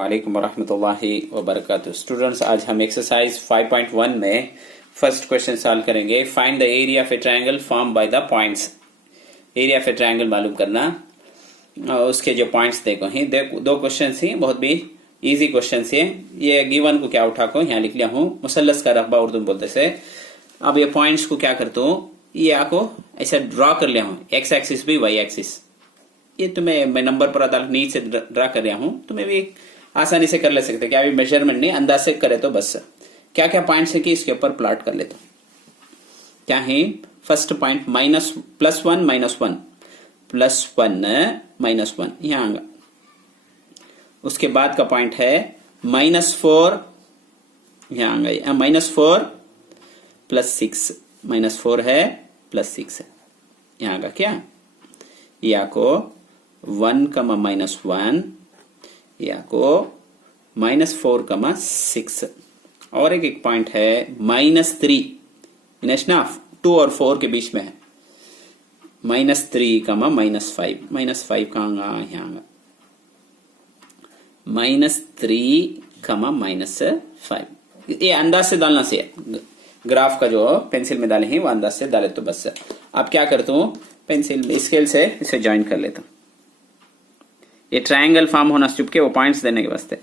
अस्सलामुअलैकुम वरहमतुल्लाहि वबरकातुहू। स्टूडेंट्स, आज हम एक्सरसाइज 5.1 में फर्स्ट क्वेश्चन सॉल्व करेंगे। Find the area of A triangle form by the points. Area of A triangle मालूम करना, उसके जो पॉइंट्स देखो ही दो क्वेश्चन ही, बहुत भी इजी क्वेश्चन है। ये गिवन को क्या उठा को यहाँ लिख लिया हूँ, मुसल्लस का रकबा उर्दू बोलते से। अब ये पॉइंट्स को क्या करता हूँ, ये आपको ऐसा ड्रॉ कर लिया हूँ, एक्स एक्सिस भी वाई एक्सिस। ये तुम्हें मैं नंबर पर आधार नीचे से ड्रा कर रहा हूँ, तुम्हें भी आसानी से कर ले सकते। क्या अभी मेजरमेंट नहीं, अंदाज से करे तो बस। क्या क्या पॉइंट्स है कि इसके ऊपर प्लॉट कर लेते। क्या है फर्स्ट पॉइंट, +1 -1 +1 -1 यहां आएगा। उसके बाद का पॉइंट है -4 यहां आएगा, -4 +6 -4 है +6 है यहां आएगा। क्या या को 1, -1 या को -4, 6। और एक पॉइंट है -3, -2 और 4 के बीच में है, -3, -5 -5 कहाँ यहाँ -3, -5। ये अंदाज से डालना से, ग्राफ का जो पेंसिल में डाले हैं वो अंदाज से डाले तो बस। अब क्या करता हूँ, पेंसिल स्केल से इसे ज्वाइन कर लेता हूं। ये ट्रायंगल फॉर्म होना चुपके वो पॉइंट्स देने के वास्ते।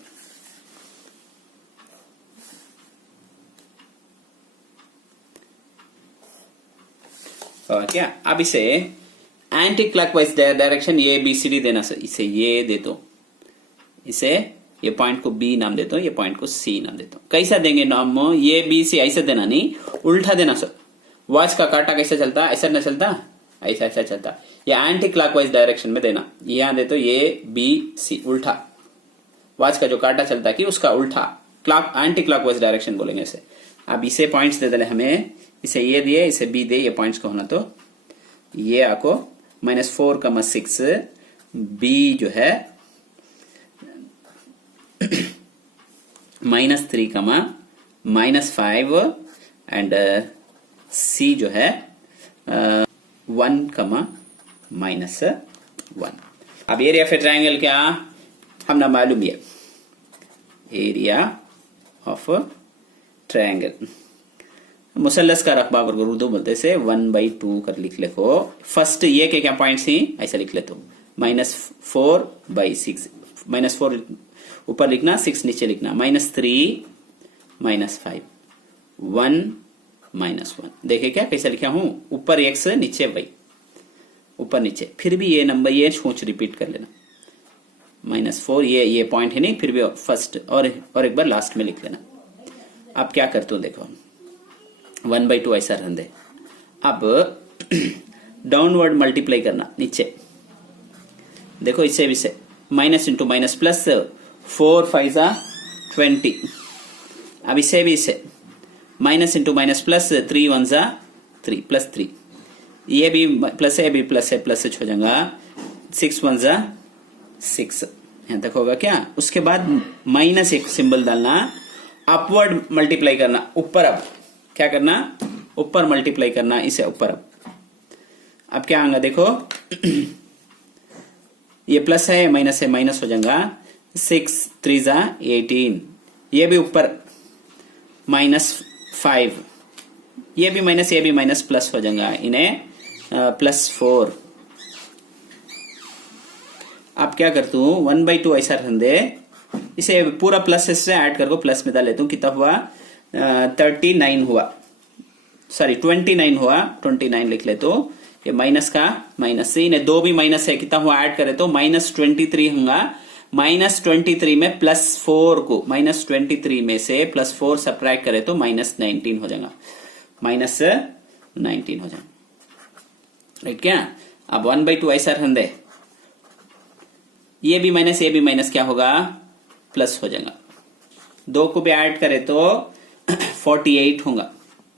और क्या अब इसे एंटी क्लॉकवाइज डायरेक्शन ABCD देना सर। इसे ये दे दो, इसे ये पॉइंट को B नाम देता हूं, ये पॉइंट को C नाम देता हूं। कैसा देंगे नाम, ये BC ऐसे देना नहीं, उल्टा देना सर। वॉच का कांटा कैसे चलता, ऐसा न चलता, ऐसा ऐसा चलता। ये एंटी क्लॉकवाइज डायरेक्शन में देना। यहां दे तो ABC उल्टा, वॉच का जो कांटा चलता कि उसका उल्टा, एंटी क्लॉकवाइज डायरेक्शन बोलेंगे इसे। अब इसे पॉइंट्स दे दे हमें, इसे ये दिए, इसे B दे, ये पॉइंट्स को होना तो ये आपको -4, 6 B जो है -3, -5 एंड C जो है 1, -1। अब एरिया ऑफ ए ट्रायंगल क्या हमने मालूम है, एरिया ऑफ ट्रायंगल मुसल्लस का रकबा उर्दू बोलते से 1/2 कर लिख ले को। फर्स्ट ये के क्या पॉइंट्स ही ऐसा लिख ले तो -4/6, -4 ऊपर लिखना, 6 नीचे लिखना, -3 -5 1 -1। देखे क्या कैसा लिखा हूं, ऊपर x नीचे y, ऊपर नीचे। फिर भी ये नंबर ये सोच रिपीट कर लेना, -4 ये पॉइंट है नहीं, फिर भी फर्स्ट और एक बार लास्ट में लिख लेना। अब क्या करते हो देखो, 1/2 ऐसा रहने दे। अब डाउनवर्ड मल्टीप्लाई करना नीचे, देखो इसे भी से माइनस इंटू माइनस प्लस, 4 5 20। अब इसे भी इसे माइनस इंटू माइनस प्लस, 3 1 3 +3। ये भी प्लस है, ये भी प्लस है, प्लस हो जाएगा, 6 1 6 यहां तक होगा। क्या उसके बाद माइनस एक सिंबल डालना, अपवर्ड मल्टीप्लाई करना, ऊपर। अब क्या करना, ऊपर मल्टीप्लाई करना, इसे ऊपर। अब क्या आएगा देखो, ये प्लस है, माइनस है, माइनस हो जाएगा, 6 3 18। ये भी ऊपर -5, ये भी माइनस, ये भी माइनस, प्लस हो जाएगा, इन्हें +4। अब क्या करता हूं, 1/2 ऐसा रहने दे, इसे पूरा प्लस से ऐड करके प्लस में डाल लेता हूं। कितना हुआ, 39 हुआ, सॉरी 29 हुआ, 29 लिख ले तो ये माइनस का माइनस से, इन्हें दो भी माइनस है, कितना हुआ ऐड करे तो -23 होगा। -23 में +4 को, -23 में से +4 सब्ट्रैक्ट करे तो -19 हो जाएगा, -19 हो जाएगा, राइट। क्या अब 1/2 ऐसा रहने दे, ये भी माइनस, ये भी माइनस, क्या होगा, प्लस हो जाएगा। 2 को भी ऐड करे तो 48 होगा,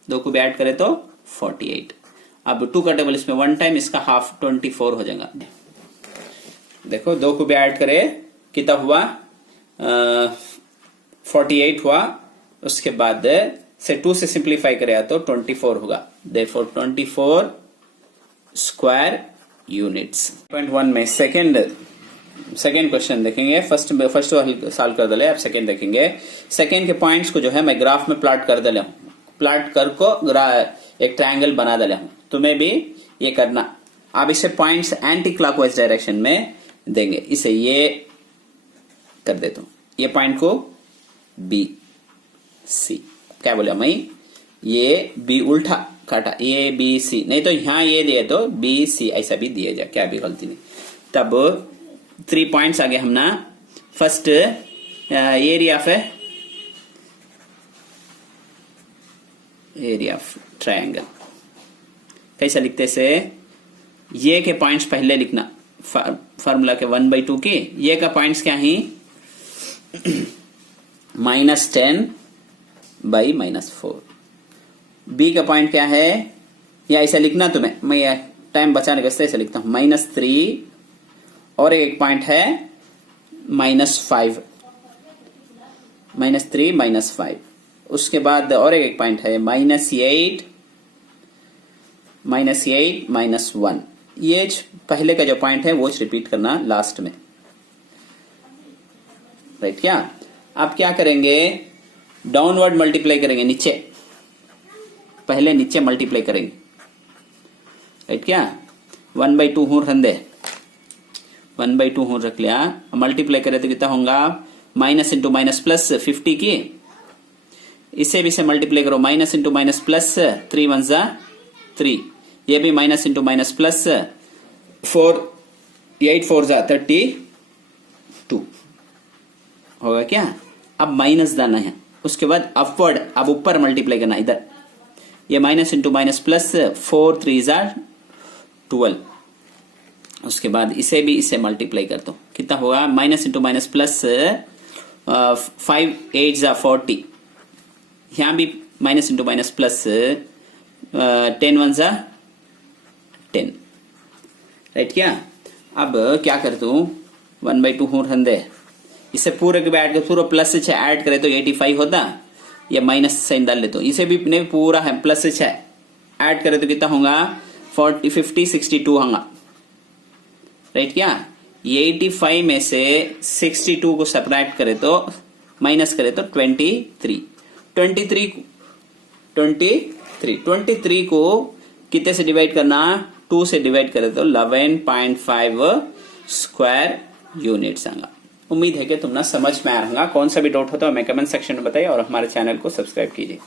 2 को भी ऐड करे तो 48। अब 2 का टेबल इसमें 1 टाइम, इसका हाफ 24 हो जाएगा। देखो 2 को भी ऐड करे कितना हुआ, 48 हुआ। उसके बाद से 2 से सिंप्लीफाई करे तो 24 होगा, देयरफॉर 24 स्क्वायर यूनिट्स। 1 में सेकेंड सेकेंड क्वेश्चन देखेंगे। फर्स्ट सॉल्व कर दले, आप सेकेंड देखेंगे। सेकेंड के पॉइंट्स को जो है मैं ग्राफ में प्लॉट कर दले हूं, प्लॉट कर को एक ट्रायंगल बना दले हूं। तुम्हें भी ये करना। आप इसे पॉइंट्स एंटी क्लॉकवाइज डायरेक्शन में देंगे। इसे ये कर देता हूं, ये पॉइंट को बी सी, क्या बोला मैं, ये बी उल्टा काटा, ए बी सी, नहीं तो यहां ये दिए तो बी सी ऐसा भी दिया जाए, क्या भी गलती नहीं। तब 3 पॉइंट्स आगे हम ना। फर्स्ट एरिया ऑफ ट्रायंगल कैसा लिखते से, ये के पॉइंट्स पहले लिखना फार्मूला के 1/2 के। ये का पॉइंट्स क्या है, -10/-4। बी का पॉइंट क्या है, या ऐसा लिखना तुम्हें, मैं टाइम बचाने के ऐसा लिखता हूं, -3 और एक पॉइंट है -5, -3 -5। उसके बाद और एक पॉइंट है -8 -1। ये पहले का जो पॉइंट है वो रिपीट करना लास्ट में, राइट। क्या आप क्या करेंगे, डाउनवर्ड मल्टीप्लाई करेंगे, नीचे, पहले नीचे मल्टीप्लाई करेंगे, राइट। क्या 1/2 हूं रंदे, 1/2 हूं रख लिया, मल्टीप्लाई करे तो कितना होगा, माइनस इंटू माइनस प्लस 50 की, इसे भी से मल्टीप्लाई करो, माइनस इंटू माइनस प्लस 3 1 जा 3, ये भी माइनस इंटू माइनस प्लस 4 8 4 जा 32 होगा। क्या अब माइनस दाना है, उसके बाद अपवर्ड, अब ऊपर मल्टीप्लाई करना इधर, ये माइनस इंटू माइनस प्लस 4 3 जा 12। उसके बाद इसे भी इसे मल्टीप्लाई कर दो, कितना होगा, माइनस इंटू माइनस प्लस 5 8 जा 40, यहां भी माइनस इंटू माइनस प्लस 10 1 जा 10, राइट। क्या अब क्या कर दू, 1/2 हूं रंदे, इसे पूरे के ऐड कर, पूरा प्लस से ऐड करे तो 85 होता, ये माइनस साइन डाल लेते, इसे भी नहीं पूरा है प्लस से ऐड करे तो कितना होगा, 40 50 62 होगा, राइट। क्या 85 में से 62 को सब्ट्रैक्ट करे तो माइनस करे तो 23 को कितने से डिवाइड करना, 2 से डिवाइड करे तो 11.5 स्क्वायर यूनिट्स आएगा। उम्मीद है कि तुम ना समझ में आ रहा। कौन सा भी डाउट हो तो हमें कमेंट सेक्शन में बताइए और हमारे चैनल को सब्सक्राइब कीजिए।